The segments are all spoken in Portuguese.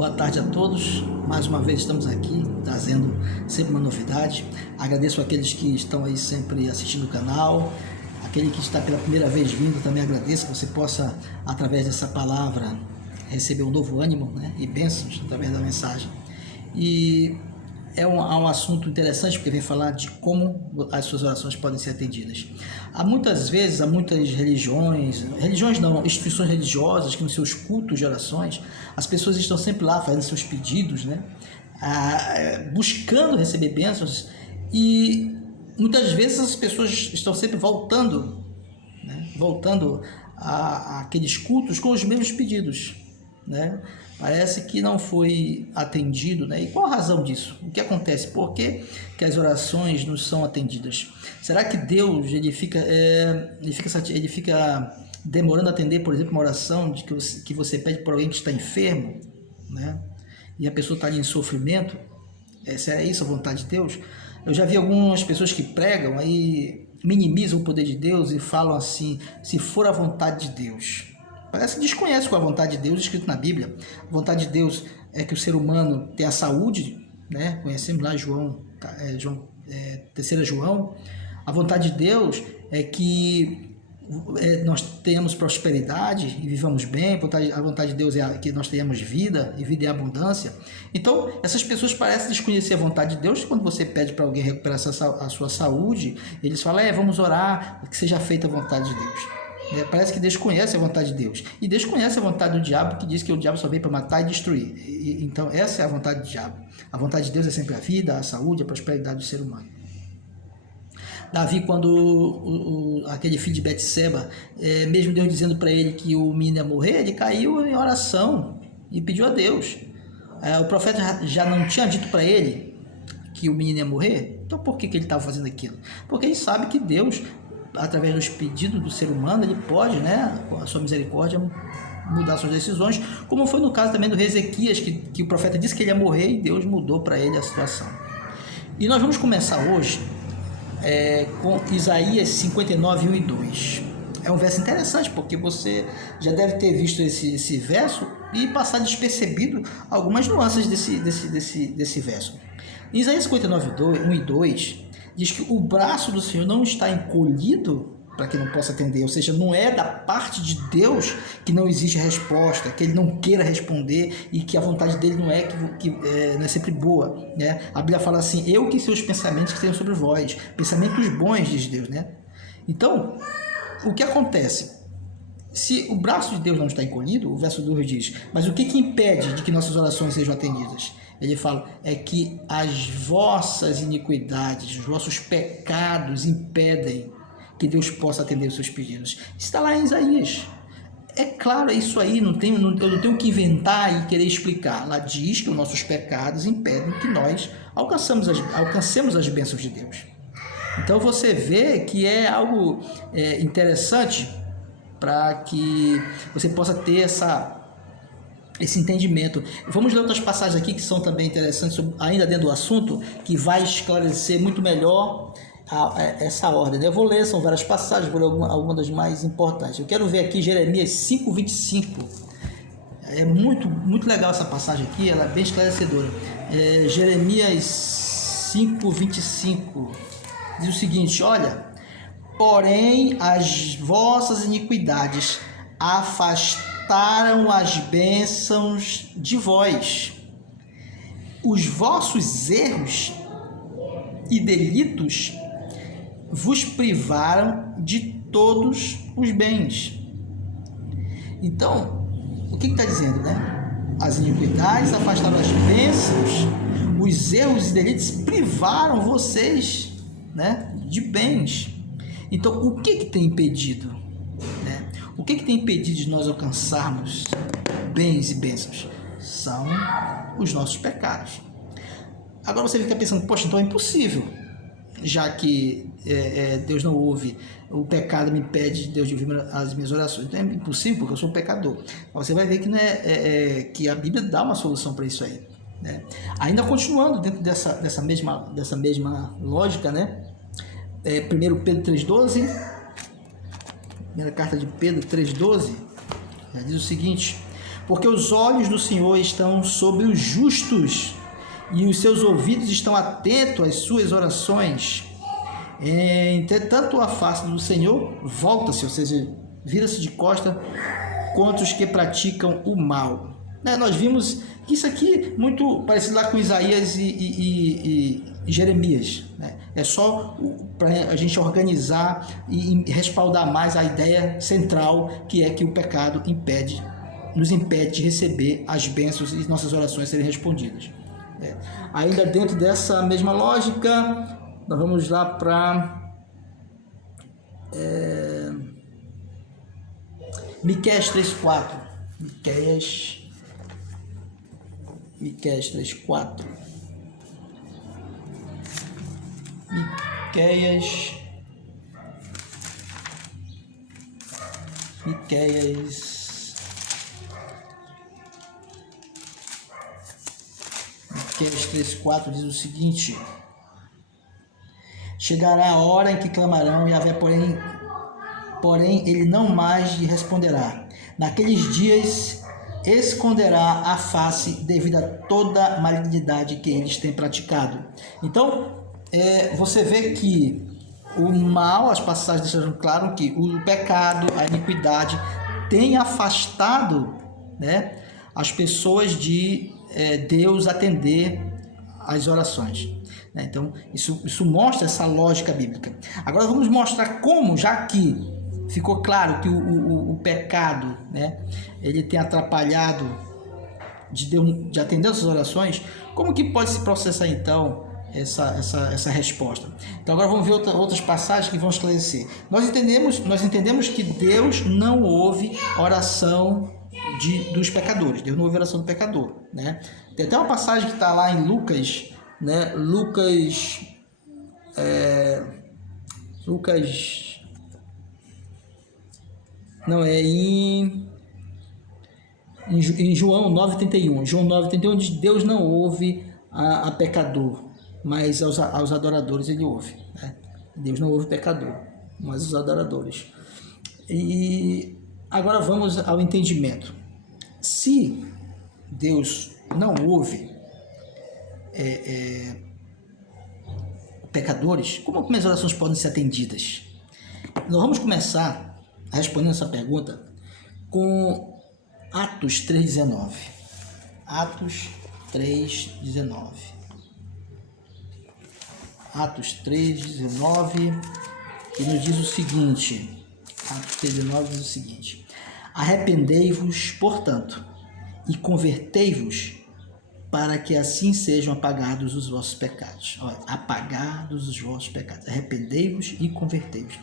Boa tarde a todos, mais uma vez estamos aqui trazendo sempre uma novidade. Agradeço aqueles que estão aí sempre assistindo o canal, aquele que está pela primeira vez vindo, também agradeço que você possa, através dessa palavra, receber um novo ânimo, né, e bênçãos através da mensagem. E é um assunto interessante porque vem falar de como as suas orações podem ser atendidas. Há muitas religiões não, instituições religiosas que nos seus cultos de orações, as pessoas estão sempre lá fazendo seus pedidos, né? Buscando receber bênçãos, e muitas vezes as pessoas estão sempre voltando, né? Voltando àqueles cultos com os mesmos pedidos, né? Parece que não foi atendido, né? E qual a razão disso? O que acontece? Por que as orações não são atendidas? Será que Deus ele fica demorando a atender, por exemplo, uma oração que você pede por alguém que está enfermo, né? E a pessoa está ali em sofrimento? Será isso a vontade de Deus? Eu já vi algumas pessoas que pregam aí, minimizam o poder de Deus e falam assim: se for a vontade de Deus. Parece que desconhece qual é a vontade de Deus escrito na Bíblia. A vontade de Deus é que o ser humano tenha saúde, né? Conhecemos lá terceira João. A vontade de Deus é que nós tenhamos prosperidade e vivamos bem. A vontade de Deus é que nós tenhamos vida e vida em abundância. Então, essas pessoas parecem desconhecer a vontade de Deus. Quando você pede para alguém recuperar a sua saúde, eles falam: vamos orar, que seja feita a vontade de Deus. Parece que desconhece a vontade de Deus e desconhece a vontade do diabo, que diz que o diabo só veio para matar e destruir. Então essa é a vontade do diabo. A vontade de Deus é sempre a vida, a saúde, a prosperidade do ser humano. Davi, quando aquele filho de Betseba, mesmo Deus dizendo para ele que o menino ia morrer, ele caiu em oração e pediu a Deus. O profeta já não tinha dito para ele que o menino ia morrer. Então por que ele estava fazendo aquilo? Porque ele sabe que Deus, através dos pedidos do ser humano, ele pode, né, com a sua misericórdia, mudar suas decisões, como foi no caso também do rei Ezequias, que o profeta disse que ele ia morrer e Deus mudou para ele a situação. E nós vamos começar hoje com Isaías 59, 1 e 2. É um verso interessante, porque você já deve ter visto esse verso e passar despercebido algumas nuances desse verso. Em Isaías 59, 1 e 2, diz que o braço do Senhor não está encolhido para que não possa atender, ou seja, não é da parte de Deus que não existe resposta, que ele não queira responder e que a vontade dele não é sempre boa, né? A Bíblia fala assim: eu que sei os pensamentos que tenho sobre vós, pensamentos bons, diz Deus, né? Então, o que acontece? Se o braço de Deus não está encolhido, o verso 2 diz: mas o que impede de que nossas orações sejam atendidas? Ele fala: é que as vossas iniquidades, os vossos pecados impedem que Deus possa atender os seus pedidos. Está lá em Isaías. É claro, é isso aí, eu não tenho que inventar e querer explicar. Lá diz que os nossos pecados impedem que nós alcancemos as bênçãos de Deus. Então você vê que é algo interessante para que você possa ter esse entendimento. Vamos ler outras passagens aqui que são também interessantes, ainda dentro do assunto, que vai esclarecer muito melhor essa ordem. Eu vou ler, são várias passagens, vou ler algumas das mais importantes. Eu quero ver aqui Jeremias 5:25. É muito, muito legal essa passagem aqui, ela é bem esclarecedora. Jeremias 5:25 diz o seguinte: olha, porém as vossas iniquidades afastaram as bênçãos de vós, os vossos erros e delitos vos privaram de todos os bens. Então, o que está dizendo, né? As iniquidades afastaram as bênçãos, os erros e delitos privaram vocês, né, de bens. Então, o que tem impedido? O que tem impedido de nós alcançarmos bens e bênçãos? São os nossos pecados. Agora você fica pensando: poxa, então é impossível, já que Deus não ouve, o pecado me impede de Deus ouvir as minhas orações. Então é impossível porque eu sou um pecador. Mas você vai ver que, que a Bíblia dá uma solução para isso aí, né? Ainda continuando dentro dessa mesma lógica, né? 1 Pedro 3,12, primeira carta de Pedro 3,12, diz o seguinte: porque os olhos do Senhor estão sobre os justos e os seus ouvidos estão atentos às suas orações. Entretanto, a face do Senhor volta-se, ou seja, vira-se de costa contra os que praticam o mal. Nós vimos que isso aqui é muito parecido lá com Isaías e Jeremias. É só para a gente organizar e respaldar mais a ideia central, que é que o pecado nos impede de receber as bênçãos e nossas orações serem respondidas. Ainda dentro dessa mesma lógica, nós vamos lá para Miqueias 3:4. Miqueias 3:4. Miqueias 3:4 diz o seguinte: chegará a hora em que clamarão e Yahvé, porém ele não mais lhe responderá. Naqueles dias esconderá a face devido a toda a malignidade que eles têm praticado. Então, você vê que o mal, as passagens deixam claro que o pecado, a iniquidade tem afastado, as pessoas de Deus atender às orações. Então, isso mostra essa lógica bíblica. Agora vamos mostrar como, já que ficou claro que o pecado, ele tem atrapalhado de atender essas orações, como que pode se processar então essa resposta? Então agora vamos ver outras passagens que vão esclarecer. Nós entendemos que Deus não ouve oração dos pecadores. Deus não ouve oração do pecador. Tem até uma passagem que está lá em Lucas, em João 9:31. João 9:31 diz: Deus não ouve a pecador, mas aos adoradores ele ouve. Deus não ouve pecador, mas os adoradores. E agora vamos ao entendimento. Se Deus não ouve pecadores, como minhas orações podem ser atendidas? Nós vamos começar respondendo essa pergunta com Atos 3:19. Atos 3:19. Atos 3:19, que nos diz o seguinte. Atos 3:19 diz o seguinte: arrependei-vos, portanto, e convertei-vos, para que assim sejam apagados os vossos pecados. Apagados os vossos pecados. Arrependei-vos e convertei-vos.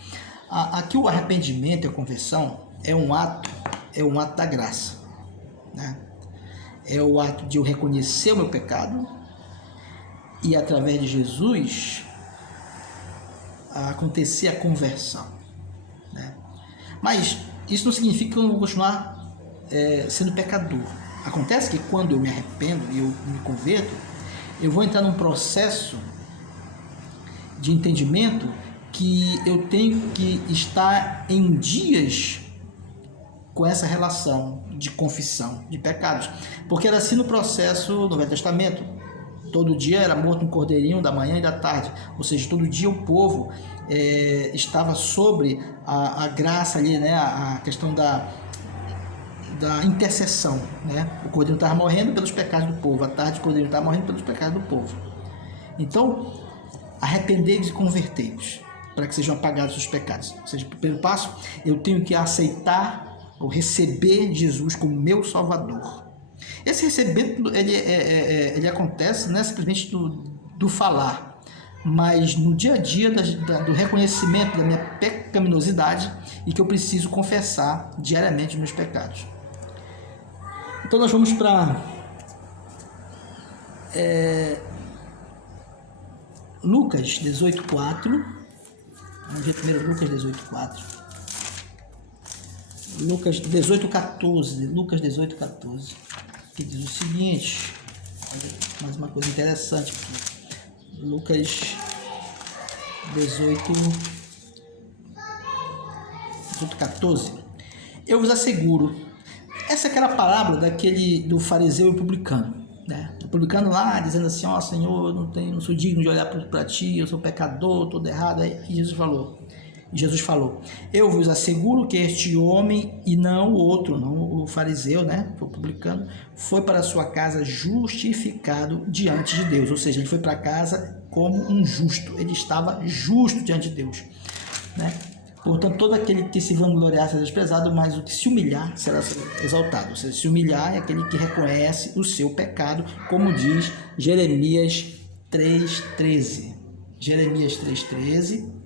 Aqui o arrependimento e a conversão é um ato da graça. É o ato de eu reconhecer o meu pecado e, através de Jesus, acontecer a conversão. Mas isso não significa que eu não vou continuar sendo pecador. Acontece que quando eu me arrependo e eu me converto, eu vou entrar num processo de entendimento que eu tenho que estar em dias com essa relação de confissão de pecados. Porque era assim no processo do Velho Testamento. Todo dia era morto um cordeirinho da manhã e da tarde. Ou seja, todo dia o povo estava sobre a graça ali, a questão da intercessão. O cordeiro estava morrendo pelos pecados do povo. À tarde o cordeiro estava morrendo pelos pecados do povo. Então, arrependei-vos e convertei-vos, para que sejam apagados os pecados. Ou seja, pelo passo, eu tenho que aceitar ou receber Jesus como meu Salvador. Esse receber, ele acontece não é simplesmente do falar, mas no dia a dia do reconhecimento da minha pecaminosidade e que eu preciso confessar diariamente os meus pecados. Então nós vamos para Lucas 18:4. Vamos ver primeiro Lucas 18:4. Lucas 18:14, que diz o seguinte, olha, mais uma coisa interessante aqui. Lucas 18:14. Eu vos asseguro Essa é aquela parábola do fariseu e publicano, né? O publicano lá dizendo assim: ó, Senhor, não sou digno de olhar para ti, eu sou pecador, todo errado. Aí Jesus falou: eu vos asseguro que este homem, e não o outro, não o fariseu, né, o publicano, foi para a sua casa justificado diante de Deus. Ou seja, ele foi para casa como um justo, ele estava justo diante de Deus, né? Portanto, todo aquele que se vangloriar será desprezado, mas o que se humilhar será exaltado. Ou seja, se humilhar é aquele que reconhece o seu pecado, como diz Jeremias 3,13. Jeremias 3,13.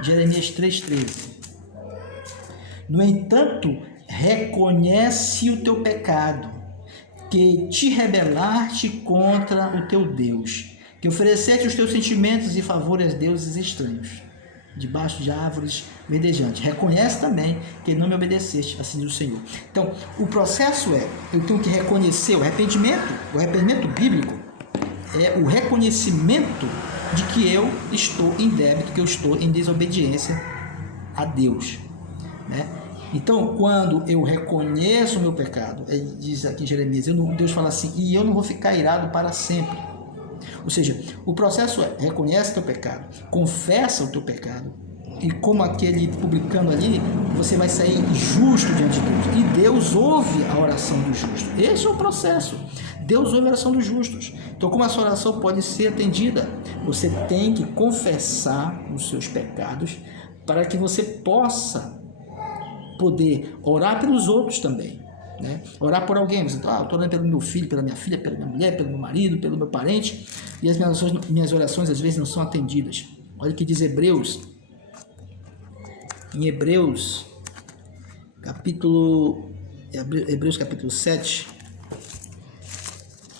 Jeremias 3,13. No entanto, reconhece o teu pecado, que te rebelaste contra o teu Deus, que ofereceste os teus sentimentos e favores a deuses estranhos, debaixo de árvores verdejantes. Reconhece também que não me obedeceste, assim diz o Senhor. Então, o processo eu tenho que reconhecer o arrependimento bíblico é o reconhecimento de que eu estou em débito, que eu estou em desobediência a Deus, né? Então, quando eu reconheço o meu pecado, ele diz aqui em Jeremias, Deus fala assim: e eu não vou ficar irado para sempre. Ou seja, o processo é: reconhece o teu pecado, confessa o teu pecado, e como aquele publicano ali, você vai sair justo diante de Deus. E Deus ouve a oração do justo. Esse é o processo. Deus ouve a oração dos justos. Então, como a sua oração pode ser atendida? Você tem que confessar os seus pecados para que você possa poder orar pelos outros também, né? Orar por alguém. Você está, estou orando pelo meu filho, pela minha filha, pela minha mulher, pelo meu marido, pelo meu parente, e as minhas orações às vezes não são atendidas. Olha o que diz Hebreus, em Hebreus capítulo 7,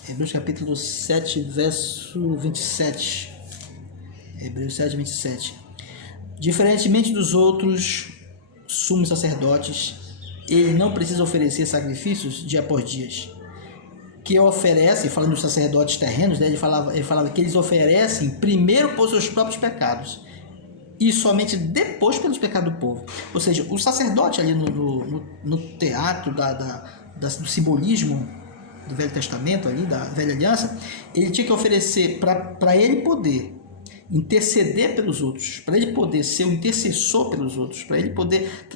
Hebreus capítulo 7, verso 27. Hebreus 7, 27. Diferentemente dos outros sumos sacerdotes, ele não precisa oferecer sacrifícios dia após dia, que oferecem, falando dos sacerdotes terrenos, né, ele falava que eles oferecem primeiro por seus próprios pecados e somente depois pelos pecados do povo. Ou seja, o sacerdote ali no teatro do simbolismo do Velho Testamento, ali da Velha Aliança, ele tinha que oferecer para ele poder interceder pelos outros, para ele poder ser um intercessor pelos outros, para ele poder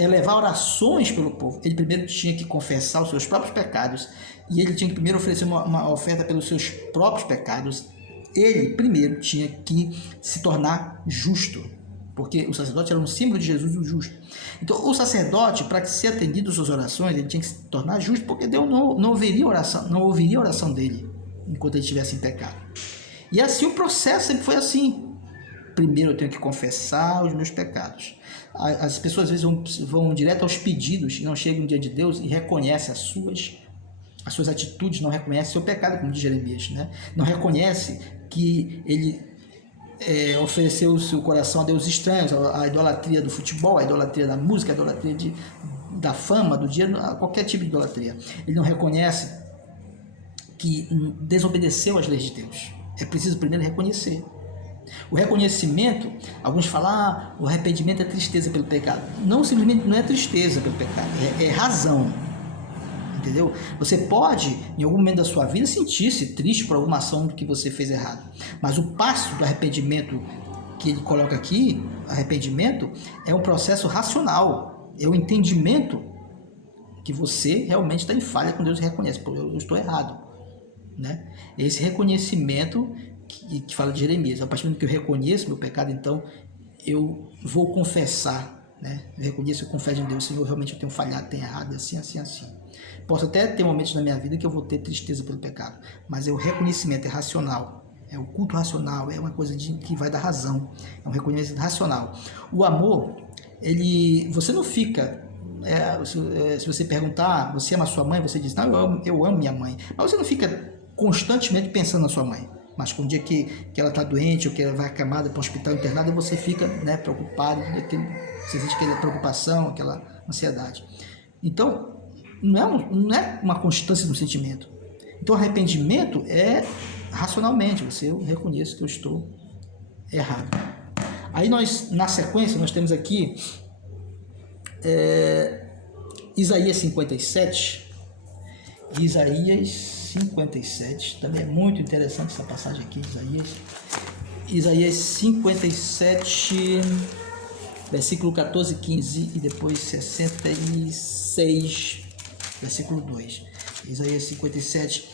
elevar orações pelo povo. Ele primeiro tinha que confessar os seus próprios pecados, e ele tinha que primeiro oferecer uma oferta pelos seus próprios pecados. Ele primeiro tinha que se tornar justo, porque o sacerdote era um símbolo de Jesus, o justo. Então, o sacerdote, para ser atendido às suas orações, ele tinha que se tornar justo, porque Deus não ouviria a oração dele enquanto ele estivesse em pecado. E assim o processo sempre foi assim. Primeiro eu tenho que confessar os meus pecados. As pessoas às vezes vão direto aos pedidos e não chegam diante de Deus e reconhecem as suas atitudes, não reconhecem seu pecado, como diz Jeremias, né? Não reconhece que ele ofereceu o seu coração a deuses estranhos, a idolatria do futebol, a idolatria da música, a idolatria da fama, do dinheiro, qualquer tipo de idolatria. Ele não reconhece que desobedeceu às leis de Deus. É preciso primeiro reconhecer. O reconhecimento, alguns falam, o arrependimento é tristeza pelo pecado. Não, simplesmente não é tristeza pelo pecado, é razão. Entendeu? Você pode, em algum momento da sua vida, sentir-se triste por alguma ação que você fez errado. Mas o passo do arrependimento que ele coloca aqui, arrependimento, é um processo racional. É o entendimento que você realmente está em falha com Deus e reconhece. Pô, eu estou errado, né? Esse reconhecimento que fala de Jeremias. A partir do momento que eu reconheço meu pecado, então eu vou confessar, né? Eu reconheço, eu confesso em Deus: Senhor, realmente eu tenho falhado, tenho errado, assim. Posso até ter momentos na minha vida que eu vou ter tristeza pelo pecado, mas é o reconhecimento, é racional, é o culto racional, é uma coisa que vai dar razão, é um reconhecimento racional. O amor, você não fica, se você perguntar, você ama sua mãe, você diz, não, eu amo minha mãe, mas você não fica constantemente pensando na sua mãe. Mas com o dia que ela está doente ou que ela vai acamada para um hospital internado, você fica, né, preocupado, você sente aquela preocupação, aquela ansiedade. Então, não é uma constância do sentimento. Então, arrependimento é racionalmente, eu reconheço que eu estou errado. Aí na sequência, nós temos aqui Isaías 57. Isaías 57, também é muito interessante essa passagem aqui, Isaías 57, versículo 14, 15 e depois 66, versículo 2. Isaías 57.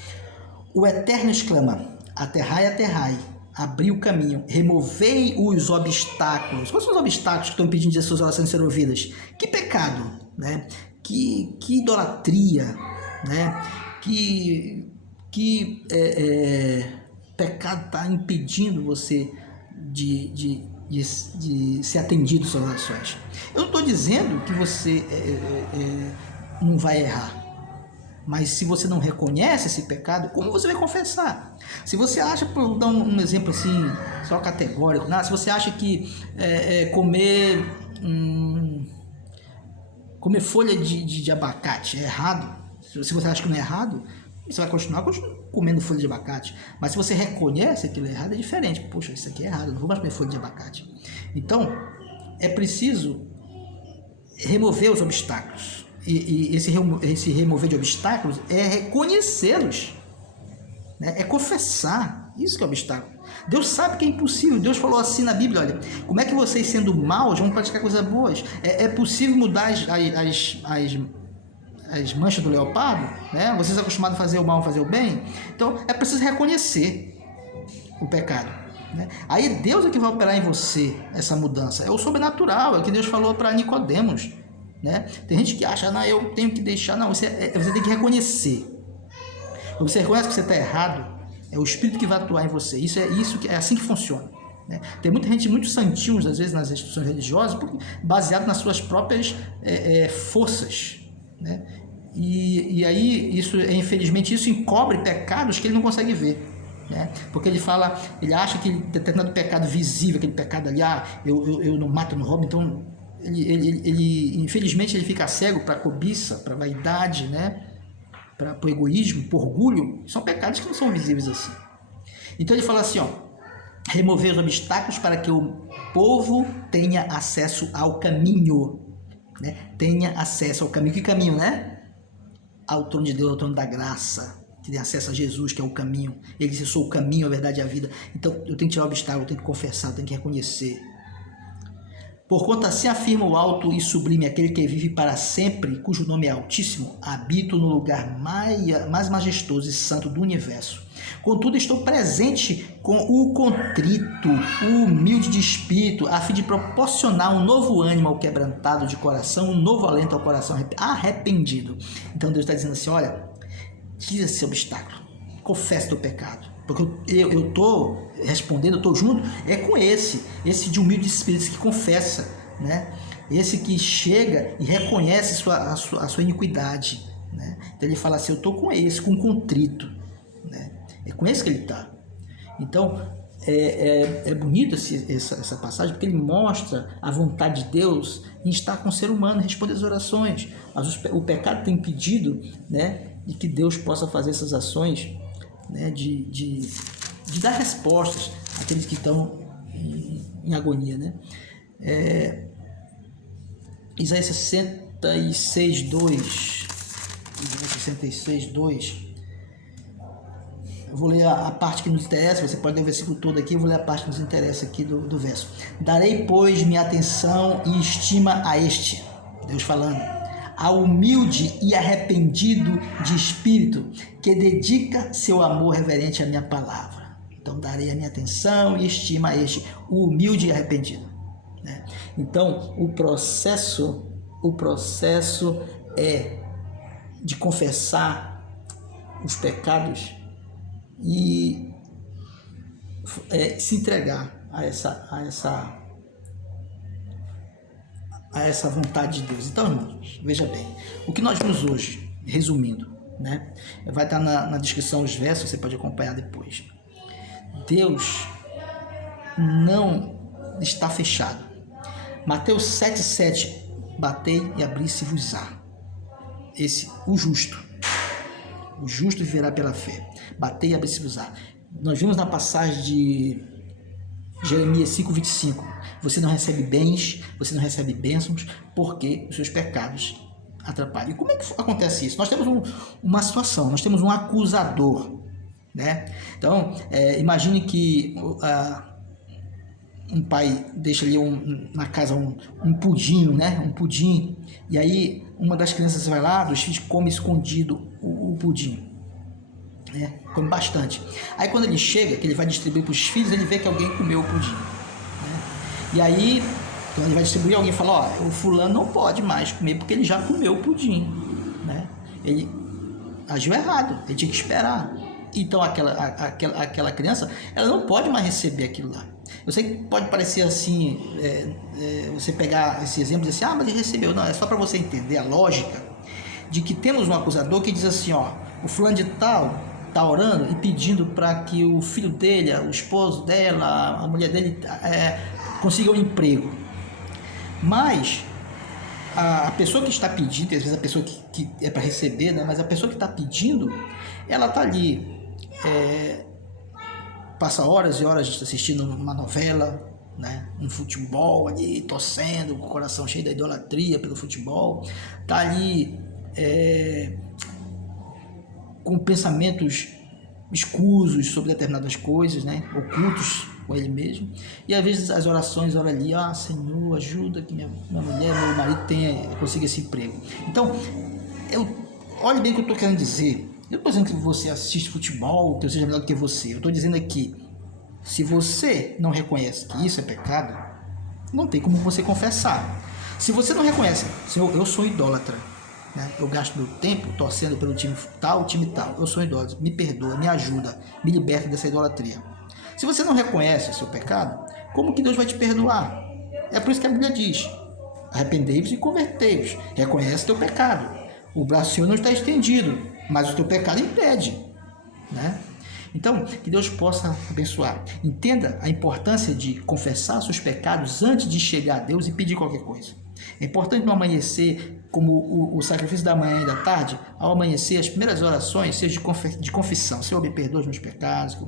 O Eterno exclama: aterrai, abri o caminho, removei os obstáculos. Quais são os obstáculos que estão impedindo de suas orações serem ouvidas? Que pecado, né? Que idolatria, né? Que pecado está impedindo você de ser atendido às suas orações. Eu não estou dizendo que você não vai errar, mas se você não reconhece esse pecado, como você vai confessar? Se você acha, por dar um exemplo assim, só categórico, se você acha que comer folha de abacate é errado, se você acha que não é errado, você vai continuar comendo folha de abacate. Mas se você reconhece aquilo errado, é diferente. Poxa, isso aqui é errado, não vou mais comer folha de abacate. Então, é preciso remover os obstáculos. E esse remover de obstáculos é reconhecê-los, né? É confessar. Isso que é obstáculo. Deus sabe que é impossível. Deus falou assim na Bíblia: olha, como é que vocês, sendo maus, vão praticar coisas boas? É possível mudar as manchas do leopardo, né? Vocês acostumados a fazer o mal, fazer o bem. Então é preciso reconhecer o pecado, né? Aí Deus é que vai operar em você essa mudança. É o sobrenatural, é o que Deus falou para Nicodemos, né? Tem gente que acha: não, eu tenho que deixar. Não, você tem que reconhecer. Quando você reconhece que você está errado, é o Espírito que vai atuar em você. É assim que funciona, né? Tem muita gente muito santinhos, às vezes, nas instituições religiosas, baseado nas suas próprias forças, né? E aí, infelizmente, isso encobre pecados que ele não consegue ver, né? Porque ele acha que determinado pecado visível, aquele pecado ali, eu não mato, eu não roubo, então infelizmente ele fica cego para a cobiça, para a vaidade, né? Para o egoísmo, para o orgulho. São pecados que não são visíveis assim. Então ele fala assim, remover os obstáculos para que o povo tenha acesso ao caminho, né? Tenha acesso ao caminho. Que caminho, né? Ao trono de Deus, ao trono da graça, que tem acesso a Jesus, que é o caminho. Ele disse: eu sou o caminho, a verdade e a vida. Então eu tenho que tirar o obstáculo, eu tenho que confessar, eu tenho que reconhecer. Porquanto assim afirma o alto e sublime aquele que vive para sempre, cujo nome é Altíssimo, habito no lugar mais majestoso e santo do universo. Contudo, estou presente com o contrito, o humilde de espírito, a fim de proporcionar um novo ânimo ao quebrantado de coração, um novo alento ao coração arrependido. Então Deus está dizendo assim: olha, tira esse obstáculo, confessa teu pecado. Porque eu estou respondendo, eu estou junto, com esse de humilde espírito, esse que confessa, né? Esse que chega e reconhece a sua iniquidade, né? Então ele fala assim: eu estou com esse, com contrito, né? É com esse que ele está. Então é bonito essa passagem, porque ele mostra a vontade de Deus em estar com o ser humano, responder as orações. Mas o pecado tem impedido, né, de que Deus possa fazer essas ações, né, de dar respostas àqueles que estão em agonia, né? Isaías 66, 2. Isaías 66, 2. Eu vou ler a parte que nos interessa, você pode ler o versículo todo aqui, eu vou ler a parte que nos interessa aqui do verso. Darei, pois, minha atenção e estima a este, Deus falando, ao humilde e arrependido de espírito, que dedica seu amor reverente à minha palavra. Então, darei a minha atenção e estima a este, o humilde e arrependido, né? Então, o processo é de confessar os pecados e se entregar a essa vontade de Deus. Então, irmãos, veja bem, o que nós vimos hoje, resumindo, né? Vai estar na descrição os versos, você pode acompanhar depois. Deus não está fechado. Mateus 7,7, batei e abri-se-vos-á. O justo viverá pela fé. Batei e abri-se-vos-á. Nós vimos na passagem de Jeremias 5,25, você não recebe bens, você não recebe bênçãos, porque os seus pecados atrapalha. E como é que acontece isso? Nós temos uma situação, nós temos um acusador, né? Então, imagine que um pai deixa ali na casa um pudim, né? Um pudim, e aí uma das crianças vai lá, dos filhos, come escondido o pudim, né? Come bastante. Aí quando ele chega, que ele vai distribuir para os filhos, ele vê que alguém comeu o pudim, né? E aí, quando ele vai distribuir, alguém fala, ó, o fulano não pode mais comer porque ele já comeu o pudim, né? Ele agiu errado, ele tinha que esperar. Então aquela criança, ela não pode mais receber aquilo lá. Eu sei que pode parecer assim, você pegar esse exemplo e dizer assim, mas ele recebeu. Não, é só para você entender a lógica de que temos um acusador que diz assim, ó, o fulano de tal está orando e pedindo para que o filho dele, o esposo dela, a mulher dele consiga um emprego. Mas a pessoa que está pedindo, às vezes a pessoa que é para receber, né? Mas a pessoa que está pedindo, ela está ali, passa horas e horas assistindo uma novela, né? Um futebol ali, torcendo, com o coração cheio da idolatria pelo futebol, está ali com pensamentos escusos sobre determinadas coisas, né? Ocultos com ele mesmo, e às vezes as orações, ora ali, Senhor, ajuda que minha mulher, meu marido consiga esse emprego. Então, olhe bem o que eu estou querendo dizer. Eu não estou dizendo que você assiste futebol, que eu seja melhor do que você. Eu estou dizendo aqui, se você não reconhece que isso é pecado, não tem como você confessar. Se você não reconhece, Senhor, eu sou idólatra, né? Eu gasto meu tempo torcendo pelo time tal, eu sou idólatra, me perdoa, me ajuda, me liberta dessa idolatria. Se você não reconhece o seu pecado, como que Deus vai te perdoar? É por isso que a Bíblia diz, arrependei-vos e convertei-vos, reconhece o teu pecado. O braço do Senhor não está estendido, mas o teu pecado impede, né? Então, que Deus possa abençoar. Entenda a importância de confessar seus pecados antes de chegar a Deus e pedir qualquer coisa. É importante no amanhecer, como o sacrifício da manhã e da tarde, ao amanhecer, as primeiras orações sejam de confissão. Senhor, me perdoa os meus pecados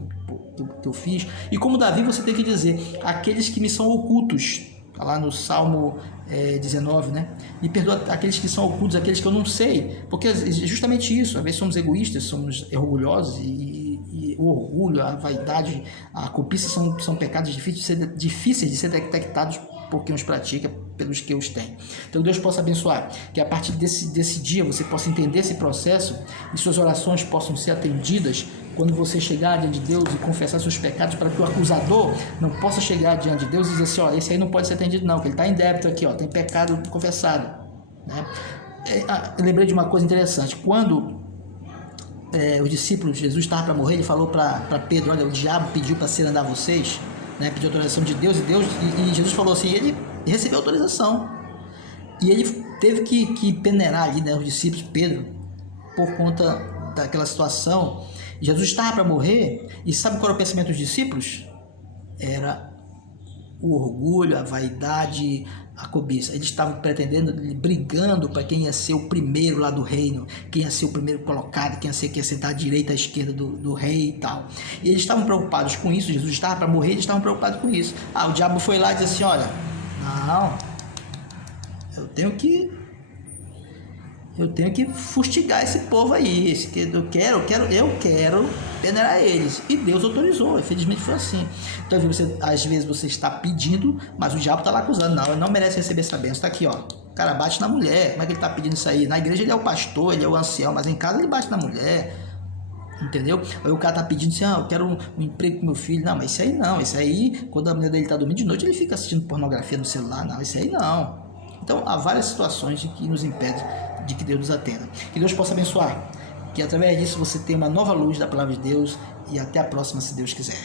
que eu fiz. E como Davi, você tem que dizer, aqueles que me são ocultos, está lá no Salmo 19, né? Me perdoa aqueles que são ocultos, aqueles que eu não sei, porque é justamente isso, às vezes somos egoístas, somos orgulhosos e o orgulho, a vaidade, a cobiça são pecados difíceis de ser detectados por quem os pratica, pelos que os têm. Então Deus possa abençoar, que a partir desse dia você possa entender esse processo e suas orações possam ser atendidas quando você chegar diante de Deus e confessar seus pecados, para que o acusador não possa chegar diante de Deus e dizer assim, esse aí não pode ser atendido não, que ele está em débito aqui, tem pecado confessado, né? Eu lembrei de uma coisa interessante, quando os discípulos, Jesus estava para morrer, ele falou para Pedro, olha, o diabo pediu para ser andar vocês, né? Pediu autorização de Deus, e Jesus falou assim, ele recebeu autorização, e ele teve que peneirar ali, né, os discípulos, Pedro, por conta daquela situação. Jesus estava para morrer, e sabe qual era o pensamento dos discípulos? Era o orgulho, a vaidade, a cobiça. Eles estavam pretendendo, brigando para quem ia ser o primeiro lá do reino, quem ia ser o primeiro colocado, quem ia sentar à direita, à esquerda do rei e tal. E eles estavam preocupados com isso, Jesus estava para morrer, eles estavam preocupados com isso. O diabo foi lá e disse assim, olha, não, eu tenho que fustigar esse povo aí, eu quero peneirar eles, e Deus autorizou, infelizmente foi assim. Então às vezes você está pedindo, mas o diabo está lá acusando, não, ele não merece receber essa bênção, está aqui, o cara bate na mulher, como é que ele está pedindo isso aí? Na igreja ele é o pastor, ele é o ancião, mas em casa ele bate na mulher, entendeu? Aí o cara está pedindo assim, eu quero um emprego pro meu filho, não, mas isso aí, quando a mulher dele está dormindo de noite, ele fica assistindo pornografia no celular, não, isso aí não. Então há várias situações que nos impedem de que Deus nos atenda. Que Deus possa abençoar, que através disso você tenha uma nova luz da palavra de Deus, e até a próxima, se Deus quiser.